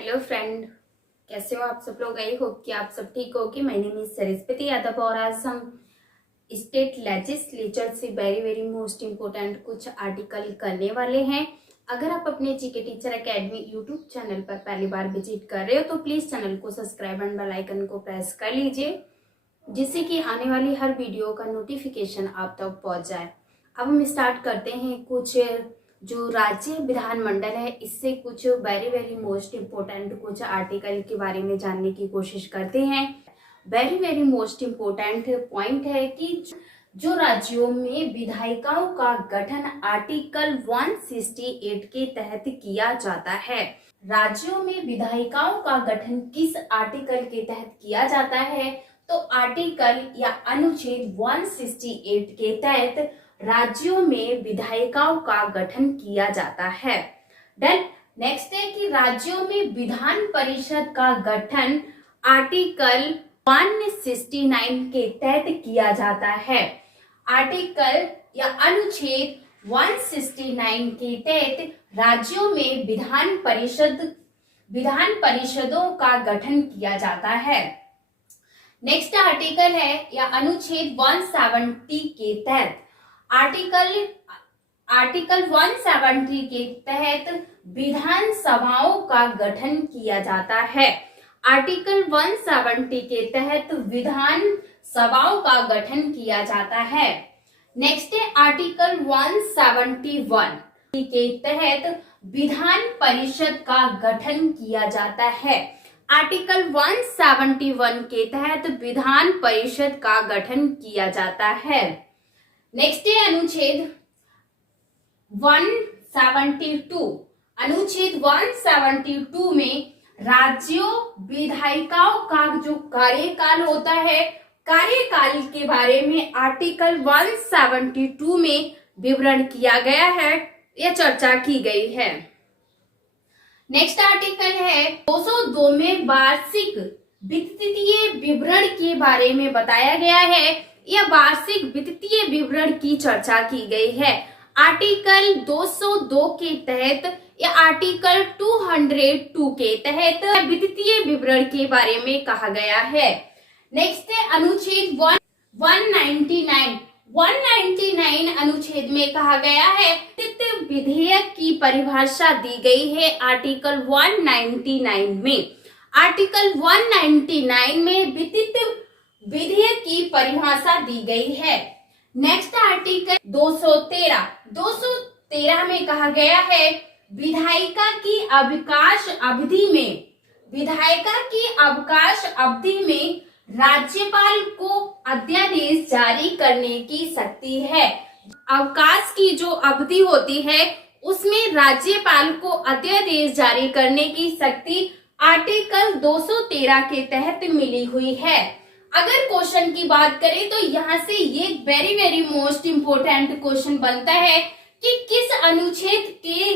Hello friend, कैसे हो आप सब लोग। आई होप कि आप सब ठीक हो। कि my name is Saraswati Yadav और आज हम स्टेट लेजिस्लेचर से वेरी वेरी मोस्ट इम्पोर्टेंट कुछ आर्टिकल करने वाले हैं। अगर आप अपने GK teacher academy YouTube channel पर पहली बार विजिट कर रहे हो तो प्लीज चैनल को सब्सक्राइब एंड बेल आइकन को प्रेस कर लीजिए, जिससे कि आने वाली हर वीडियो का नोटिफिकेशन आप तक पहुंच जाए। अब हम स्टार्ट करते हैं। कुछ जो राज्य विधानमंडल है इससे कुछ वेरी वेरी मोस्ट इम्पोर्टेंट कुछ आर्टिकल के बारे में जानने की कोशिश करते हैं। Very very most important point है कि जो राज्यों में विधायिकाओं का गठन आर्टिकल 168 के तहत किया जाता है। राज्यों में विधायिकाओं का गठन किस आर्टिकल के तहत किया जाता है? तो आर्टिकल या अनुच्छेद 168 के तहत राज्यों में विधायिकाओं का गठन किया जाता है। देन नेक्स्ट है कि राज्यों में विधान परिषद का गठन आर्टिकल 169 के तहत किया जाता है। आर्टिकल या अनुच्छेद 169 के तहत राज्यों में विधान परिषदों का गठन किया जाता है। नेक्स्ट आर्टिकल है या अनुच्छेद 170 के तहत आर्टिकल 170 के तहत विधान सभाओं का गठन किया जाता है। आर्टिकल 170 के तहत विधान सभाओं का गठन किया जाता है। नेक्स्ट है आर्टिकल 171 के तहत विधान परिषद का गठन किया जाता है। आर्टिकल 171 के तहत विधान परिषद का गठन किया जाता है। नेक्स्ट है अनुच्छेद 172। अनुच्छेद 172 में राज्यों विधायिकाओं का जो कार्यकाल होता है, कार्यकाल के बारे में आर्टिकल 172 में विवरण किया गया है या चर्चा की गई है। नेक्स्ट आर्टिकल है 202 में वार्षिक वित्तीय विवरण के बारे में बताया गया है या वार्षिक वित्तीय विवरण की चर्चा की गई है। आर्टिकल 202 के तहत या आर्टिकल 202 के तहत वित्तीय विवरण के बारे में कहा गया है। नेक्स्ट है अनुच्छेद 199 अनुच्छेद में कहा गया है विधेयक की परिभाषा दी गई है। आर्टिकल 199 में आर्टिकल 199 में विधेयक की परिभाषा दी गई है। नेक्स्ट आर्टिकल 213 में कहा गया है विधायिका की अवकाश अवधि में राज्यपाल को अध्यादेश जारी करने की शक्ति है। अवकाश की जो अवधि होती है उसमें राज्यपाल को अध्यादेश जारी करने की शक्ति आर्टिकल 213 के तहत मिली हुई है। अगर क्वेश्चन की बात करें तो यहाँ से ये very very most important question बनता है कि किस अनुच्छेद के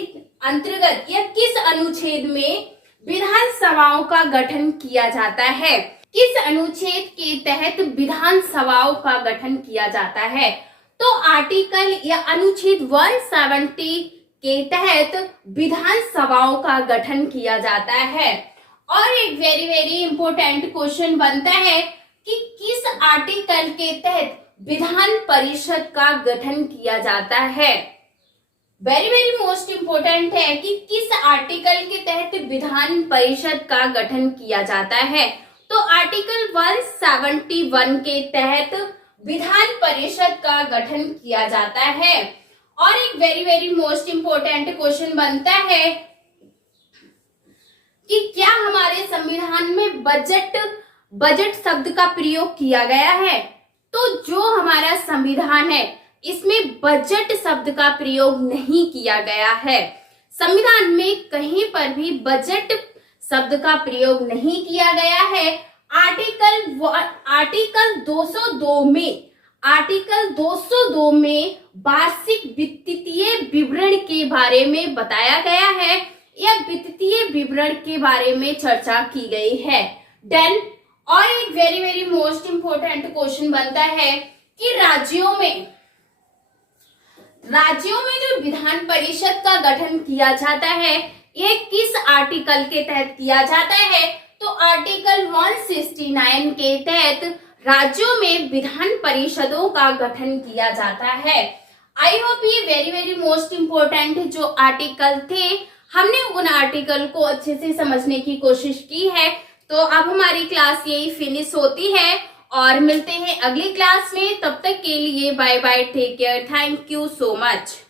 अंतर्गत या किस अनुच्छेद में विधानसभाओं का गठन किया जाता है। किस अनुच्छेद के तहत विधानसभाओं का गठन किया जाता है? तो आर्टिकल या अनुच्छेद 170 के तहत विधानसभाओं का गठन किया जाता है। और एक वेरी वेरी इंपॉर्टेंट क्वेश्चन बनता है कि किस आर्टिकल के तहत विधान परिषद का गठन किया जाता है। वेरी वेरी मोस्ट इम्पोर्टेंट है कि किस आर्टिकल के तहत विधान परिषद का गठन किया जाता है। तो आर्टिकल 171 के तहत विधान परिषद का गठन किया जाता है। और एक very very most important question बनता है कि क्या हमारे संविधान में बजट शब्द का प्रयोग किया गया है? तो जो हमारा संविधान है इसमें बजट शब्द का प्रयोग नहीं किया गया है। संविधान में कहीं पर भी बजट शब्द का प्रयोग नहीं किया गया है। आर्टिकल 202 में वार्षिक वित्तीय विवरण के बारे में बताया गया है या वित्तीय विवरण के बारे में चर्चा की गई है। देन और एक very very most important question बनता है कि राज्यों में जो विधान परिषद का गठन किया जाता है यह किस आर्टिकल के तहत किया जाता है? तो आर्टिकल 169 के तहत राज्यों में विधान परिषदों का गठन किया जाता है। आई होप ये वेरी वेरी मोस्ट इम्पोर्टेंट जो आर्टिकल थे, हमने उन आर्टिकल को अच्छे से समझने की कोशिश की है। तो अब हमारी क्लास यही फिनिश होती है और मिलते हैं अगली क्लास में। तब तक के लिए bye bye, take care, thank you so much.